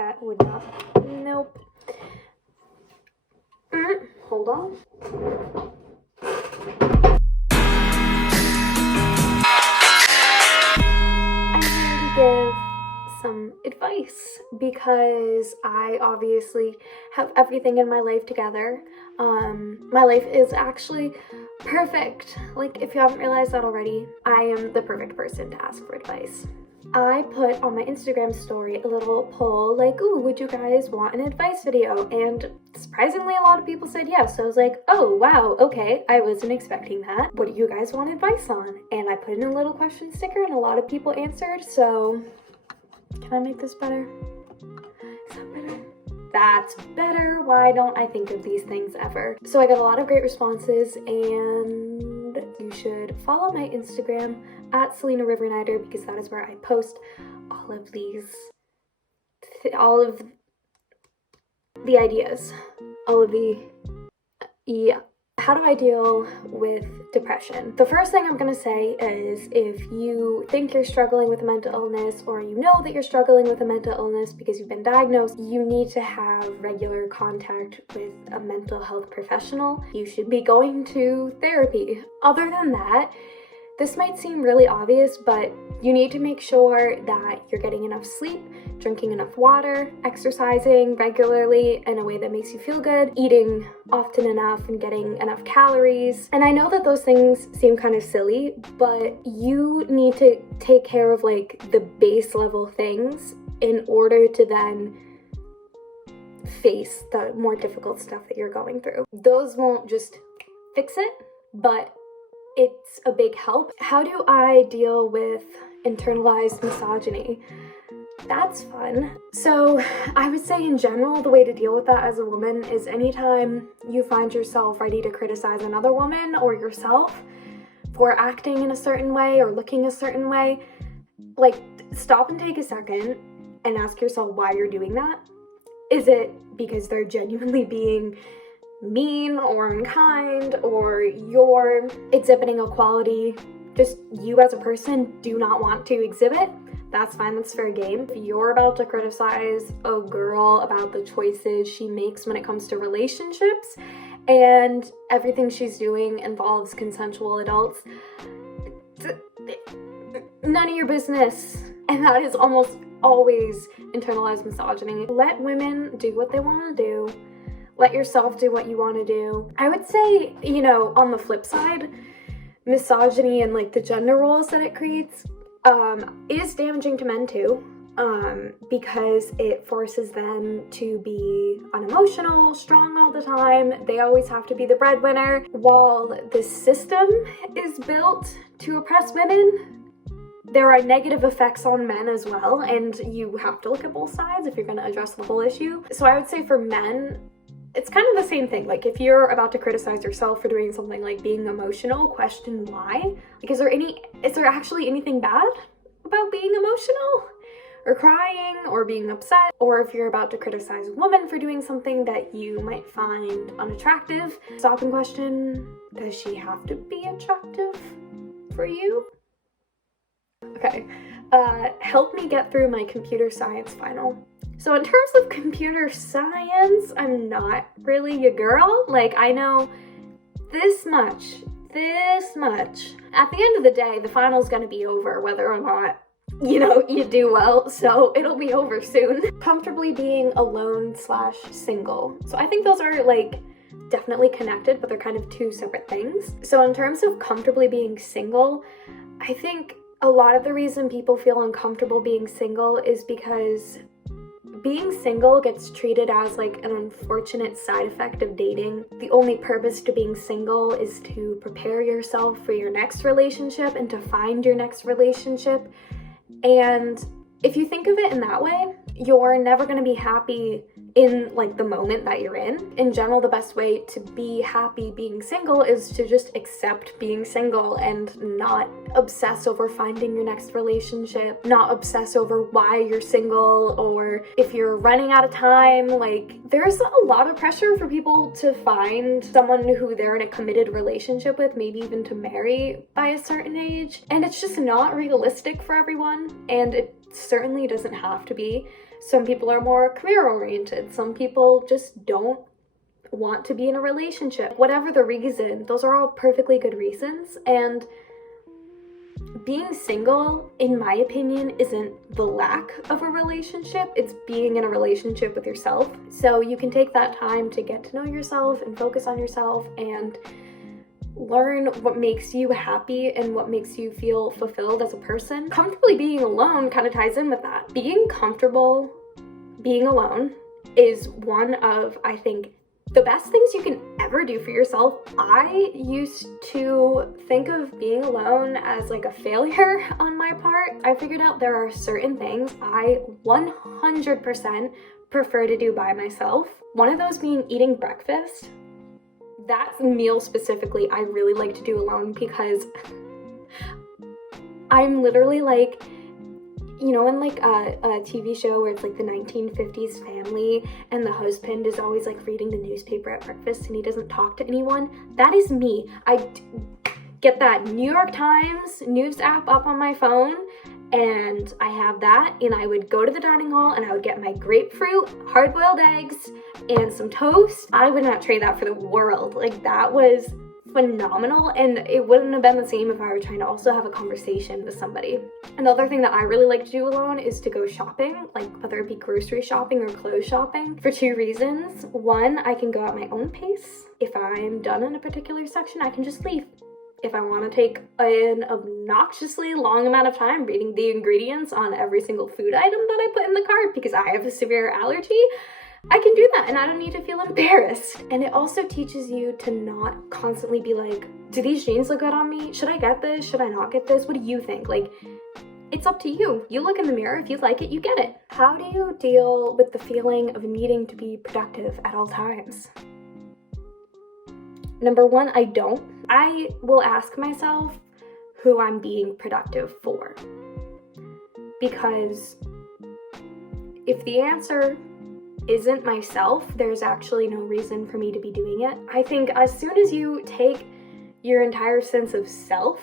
That would not. Nope. Hold on. I'm here to give some advice because I obviously have everything in my life together. My life is actually perfect. Like, if you haven't realized that already, I am the perfect person to ask for advice. I put on my Instagram story a little poll like, ooh, would you guys want an advice video? And surprisingly, a lot of people said yes. So I was like, oh, wow, okay, I wasn't expecting that. What do you guys want advice on? And I put in a little question sticker and a lot of people answered. So can I make this better? Is that better? That's better. Why don't I think of these things ever? So I got a lot of great responses, and you should follow my Instagram at Selena Rivernider because that is where I post all of the ideas, how do I deal with depression? The first thing I'm gonna say is if you think you're struggling with a mental illness, or you know that you're struggling with a mental illness because you've been diagnosed, you need to have regular contact with a mental health professional. You should be going to therapy. Other than that, this might seem really obvious, but you need to make sure that you're getting enough sleep, drinking enough water, exercising regularly in a way that makes you feel good, eating often enough and getting enough calories. And I know that those things seem kind of silly, but you need to take care of like the base level things in order to then face the more difficult stuff that you're going through. Those won't just fix it, but it's a big help. How do I deal with internalized misogyny? That's fun. So I would say in general, the way to deal with that as a woman is anytime you find yourself ready to criticize another woman or yourself for acting in a certain way or looking a certain way, like stop and take a second and ask yourself why you're doing that. Is it because they're genuinely being mean or unkind, or you're exhibiting a quality just you as a person do not want to exhibit? That's fine, that's fair game. If you're about to criticize a girl about the choices she makes when it comes to relationships and everything she's doing involves consensual adults, none of your business. And that is almost always internalized misogyny. Let women do what they want to do. Let yourself do what you want to do. I would say, you know, on the flip side, misogyny and like the gender roles that it creates is damaging to men too, because it forces them to be unemotional, strong all the time. They always have to be the breadwinner. While the system is built to oppress women, there are negative effects on men as well, and you have to look at both sides if you're going to address the whole issue. So I would say for men, it's kind of the same thing. Like if you're about to criticize yourself for doing something like being emotional, question why. Like is there actually anything bad about being emotional or crying or being upset? Or if you're about to criticize a woman for doing something that you might find unattractive, stop and question, does she have to be attractive for you? Okay, help me get through my computer science final. So in terms of computer science, I'm not really your girl. Like, I know this much. At the end of the day, the final's gonna be over whether or not, you know, you do well, so it'll be over soon. Comfortably being alone/single. So I think those are like definitely connected, but they're kind of two separate things. So in terms of comfortably being single, I think a lot of the reason people feel uncomfortable being single is because being single gets treated as like an unfortunate side effect of dating. The only purpose to being single is to prepare yourself for your next relationship and to find your next relationship. And if you think of it in that way, you're never going to be happy in like the moment that you're in. In general, the best way to be happy being single is to just accept being single and not obsess over finding your next relationship, not obsess over why you're single or if you're running out of time. Like, there's a lot of pressure for people to find someone who they're in a committed relationship with, maybe even to marry by a certain age. And it's just not realistic for everyone, and it certainly doesn't have to be. Some people are more career oriented. Some people just don't want to be in a relationship. Whatever the reason, those are all perfectly good reasons. And being single, in my opinion, isn't the lack of a relationship, it's being in a relationship with yourself. So you can take that time to get to know yourself and focus on yourself and learn what makes you happy and what makes you feel fulfilled as a person. Comfortably being alone kind of ties in with that. Being comfortable being alone is one of, I think, the best things you can ever do for yourself. I used to think of being alone as like a failure on my part. I figured out there are certain things I 100% prefer to do by myself. One of those being eating breakfast. That meal specifically, I really like to do alone because I'm literally like, you know, in like a TV show where it's like the 1950s family and the husband is always like reading the newspaper at breakfast and he doesn't talk to anyone. That is me. I get that New York Times news app up on my phone and I have that, and I would go to the dining hall and I would get my grapefruit, hard-boiled eggs, and some toast. I would not trade that for the world. Like, that was phenomenal, and it wouldn't have been the same if I were trying to also have a conversation with somebody. Another thing that I really like to do alone is to go shopping, like whether it be grocery shopping or clothes shopping, for two reasons. One, I can go at my own pace. If I'm done in a particular section, I can just leave. If I want to take an obnoxiously long amount of time reading the ingredients on every single food item that I put in the cart because I have a severe allergy, I can do that and I don't need to feel embarrassed. And it also teaches you to not constantly be like, do these jeans look good on me? Should I get this? Should I not get this? What do you think? Like, it's up to you. You look in the mirror. If you like it, you get it. How do you deal with the feeling of needing to be productive at all times? Number one, I don't. I will ask myself who I'm being productive for. Because if the answer isn't myself, there's actually no reason for me to be doing it. I think as soon as you take your entire sense of self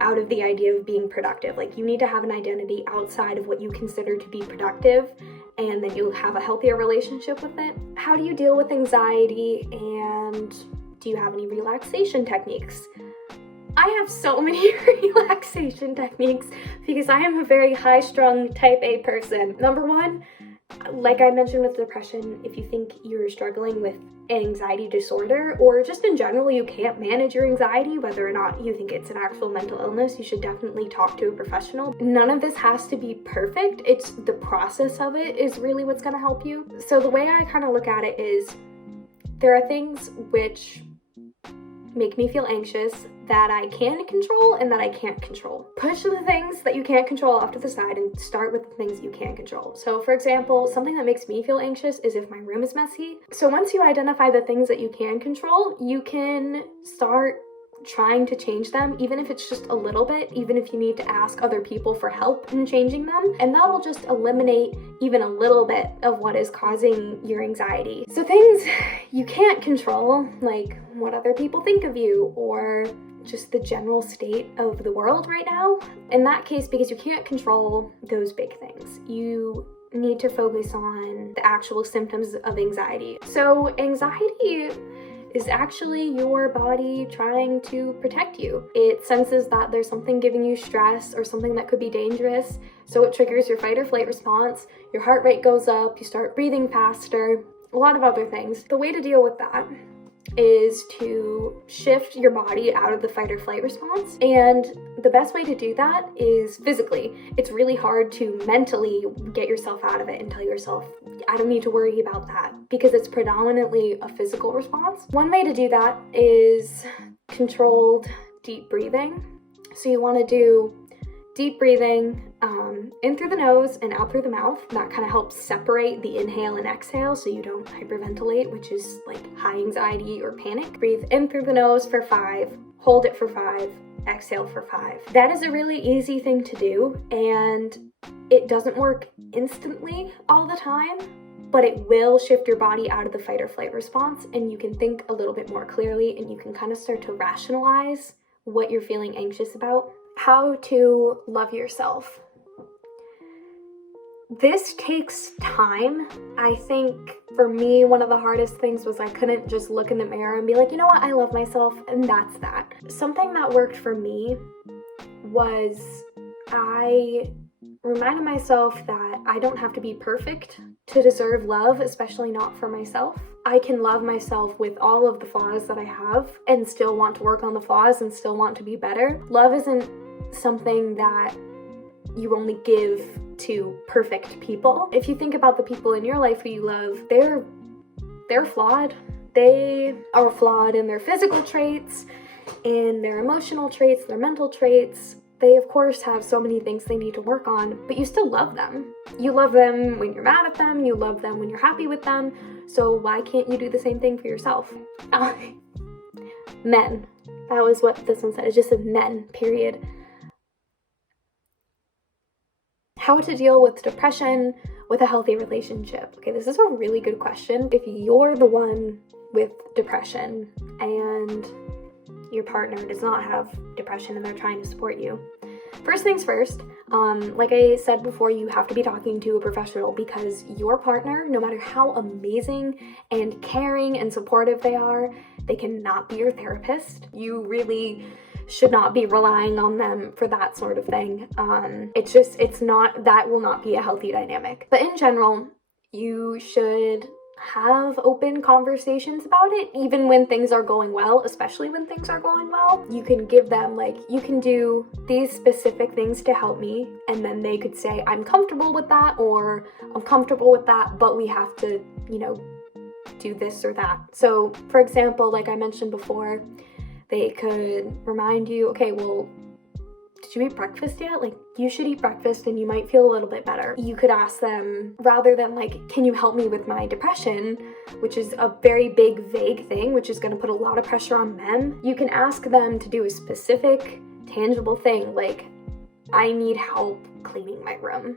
out of the idea of being productive, like, you need to have an identity outside of what you consider to be productive, and then you'll have a healthier relationship with it. How do you deal with anxiety, and do you have any relaxation techniques? I have so many relaxation techniques because I am a very high-strung type A person. Number one, like I mentioned with depression, if you think you're struggling with an anxiety disorder, or just in general you can't manage your anxiety, whether or not you think it's an actual mental illness, you should definitely talk to a professional. None of this has to be perfect. It's the process of it is really what's going to help you. So the way I kind of look at it is, there are things which make me feel anxious that I can control and that I can't control. Push the things that you can't control off to the side and start with the things you can control. So for example, something that makes me feel anxious is if my room is messy. So once you identify the things that you can control, you can start trying to change them, even if it's just a little bit, even if you need to ask other people for help in changing them, and that will just eliminate even a little bit of what is causing your anxiety. So things you can't control, like what other people think of you, or just the general state of the world right now. In that case, because you can't control those big things, you need to focus on the actual symptoms of anxiety. So anxiety is actually your body trying to protect you. It senses that there's something giving you stress or something that could be dangerous, so it triggers your fight or flight response, your heart rate goes up, you start breathing faster, a lot of other things. The way to deal with that is to shift your body out of the fight or flight response, and the best way to do that is physically. It's really hard to mentally get yourself out of it and tell yourself, I don't need to worry about that, because it's predominantly a physical response. One way to do that is controlled deep breathing. So you want to do deep breathing in through the nose and out through the mouth. That kind of helps separate the inhale and exhale so you don't hyperventilate, which is like high anxiety or panic. Breathe in through the nose for 5, hold it for 5, exhale for 5. That is a really easy thing to do, and it doesn't work instantly all the time, but it will shift your body out of the fight or flight response, and you can think a little bit more clearly, and you can kind of start to rationalize what you're feeling anxious about. How to love yourself. this takes time. I think for me, one of the hardest things was I couldn't just look in the mirror and be like, you know what, I love myself, and that's that. Something that worked for me was I reminded myself that I don't have to be perfect to deserve love, especially not for myself. I can love myself with all of the flaws that I have and still want to work on the flaws and still want to be better. Love isn't something that you only give to perfect people. If you think about the people in your life who you love, they're flawed. They are flawed in their physical traits, in their emotional traits, their mental traits. They, of course, have so many things they need to work on, but you still love them. You love them when you're mad at them, you love them when you're happy with them, so why can't you do the same thing for yourself? Men. That was what this one said. It just said men, period. How to deal with depression with a healthy relationship. Okay, this is a really good question. If you're the one with depression and your partner does not have depression and they're trying to support you, first things first, like I said before, you have to be talking to a professional, because your partner, no matter how amazing and caring and supportive they are, they cannot be your therapist. You really should not be relying on them for that sort of thing. That will not be a healthy dynamic. But in general, you should have open conversations about it, even when things are going well, especially when things are going well. You can give them, like, you can do these specific things to help me, and then they could say, I'm comfortable with that, or I'm comfortable with that, but we have to, do this or that. So, for example, like I mentioned before, they could remind you, okay, well, did you eat breakfast yet? Like, you should eat breakfast and you might feel a little bit better. You could ask them, rather than like, can you help me with my depression, which is a very big, vague thing, which is going to put a lot of pressure on them. You can ask them to do a specific, tangible thing, like, I need help cleaning my room.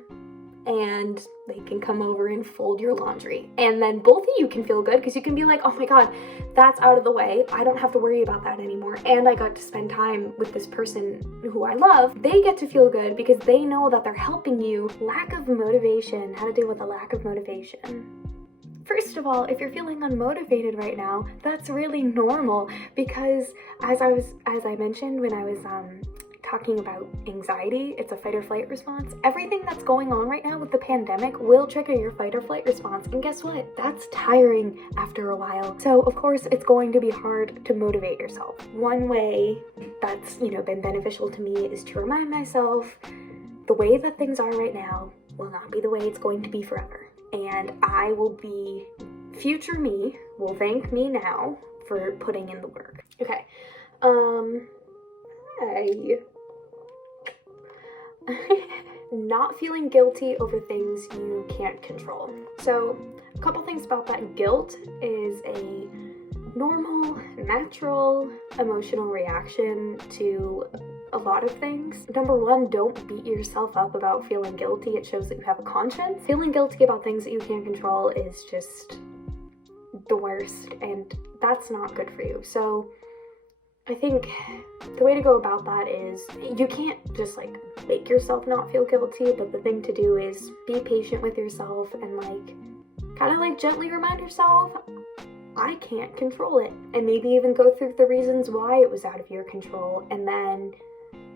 And they can come over and fold your laundry. And then both of you can feel good, because you can be like, oh my god, that's out of the way. I don't have to worry about that anymore. And I got to spend time with this person who I love. They get to feel good because they know that they're helping you. Lack of motivation. How to deal with a lack of motivation. First of all, if you're feeling unmotivated right now, that's really normal, because as I mentioned when I was talking about anxiety, it's a fight or flight response. Everything that's going on right now with the pandemic will trigger your fight or flight response, and guess what? That's tiring after a while. So of course it's going to be hard to motivate yourself. One way that's, been beneficial to me is to remind myself the way that things are right now will not be the way it's going to be forever. And future me will thank me now for putting in the work. Okay. Not feeling guilty over things you can't control. So, a couple things about that. Guilt is a normal, natural, emotional reaction to a lot of things. Number one, don't beat yourself up about feeling guilty. It shows that you have a conscience. Feeling guilty about things that you can't control is just the worst, and that's not good for you. So I think the way to go about that is, you can't just make yourself not feel guilty, but the thing to do is be patient with yourself and kind of gently remind yourself, I can't control it, and maybe even go through the reasons why it was out of your control, and then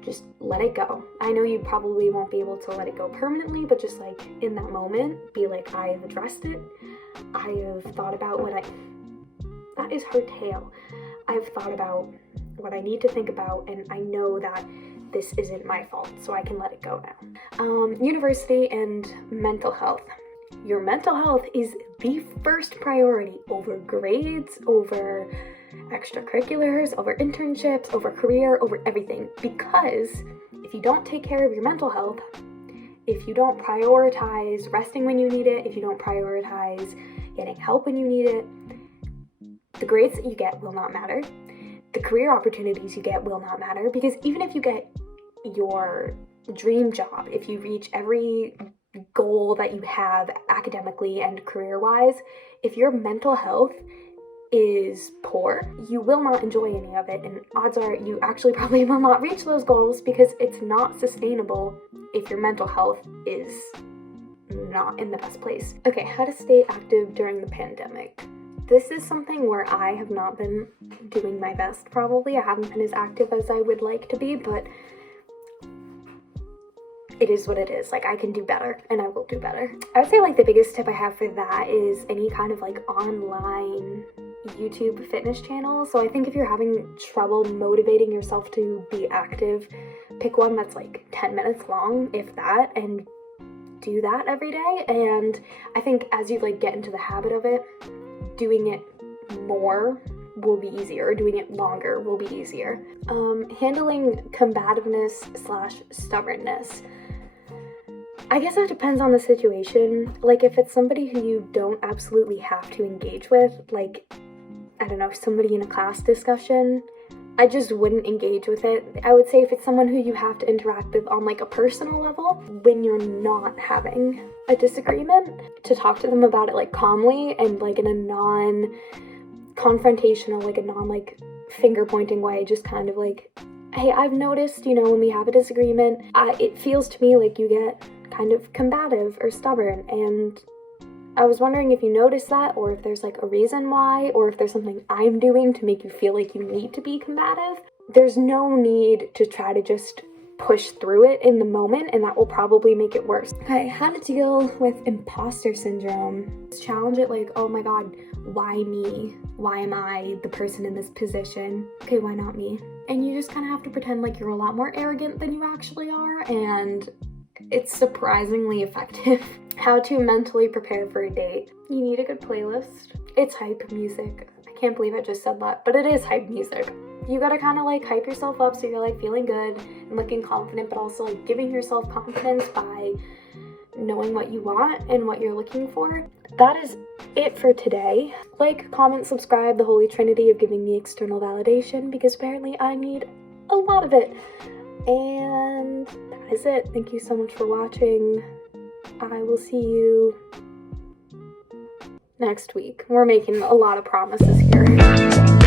just let it go. I know you probably won't be able to let it go permanently, but just in that moment, be like, I have addressed it. I have thought about that is her tail. I've thought about what I need to think about, and I know that this isn't my fault, so I can let it go now. University and mental health. Your mental health is the first priority over grades, over extracurriculars, over internships, over career, over everything. Because if you don't take care of your mental health, if you don't prioritize resting when you need it, if you don't prioritize getting help when you need it, the grades that you get will not matter. The career opportunities you get will not matter, because even if you get your dream job, if you reach every goal that you have academically and career-wise, if your mental health is poor, you will not enjoy any of it, and odds are you actually probably will not reach those goals, because it's not sustainable if your mental health is not in the best place. Okay, how to stay active during the pandemic. This is something where I have not been doing my best, probably. I haven't been as active as I would like to be, but it is what it is. Like, I can do better, and I will do better. I would say, like, the biggest tip I have for that is any kind of, like, online YouTube fitness channel. So I think if you're having trouble motivating yourself to be active, pick one that's, like, 10 minutes long, if that, and do that every day. And I think as you, like, get into the habit of it, doing it more will be easier, or doing it longer will be easier. Handling combativeness / stubbornness. I guess that depends on the situation. Like, if it's somebody who you don't absolutely have to engage with, like, I don't know, somebody in a class discussion, I just wouldn't engage with it. I would say if it's someone who you have to interact with on, like, a personal level, when you're not having a disagreement, to talk to them about it, like, calmly and, like, in a non-confrontational, like, a non, finger-pointing way, just kind of like, hey, I've noticed, you know, when we have a disagreement, it feels to me like you get kind of combative or stubborn, and I was wondering if you noticed that, or if there's, like, a reason why, or if there's something I'm doing to make you feel like you need to be combative. There's no need to try to just push through it in the moment, and that will probably make it worse. Okay, how to deal with imposter syndrome. Challenge it like, oh my god, why me? Why am I the person in this position? Okay, why not me? And you just kind of have to pretend like you're a lot more arrogant than you actually are, and it's surprisingly effective. How to mentally prepare for a date. You need a good playlist. It's hype music. I can't believe I just said that, but it is hype music. You gotta kind of, like, hype yourself up so you're, like, feeling good and looking confident, but also, like, giving yourself confidence by knowing what you want and what you're looking for. That is it for today. Like, comment, subscribe, the holy trinity of giving me external validation, because apparently I need a lot of it. And that is it. Thank you so much for watching. I will see you next week. We're making a lot of promises here.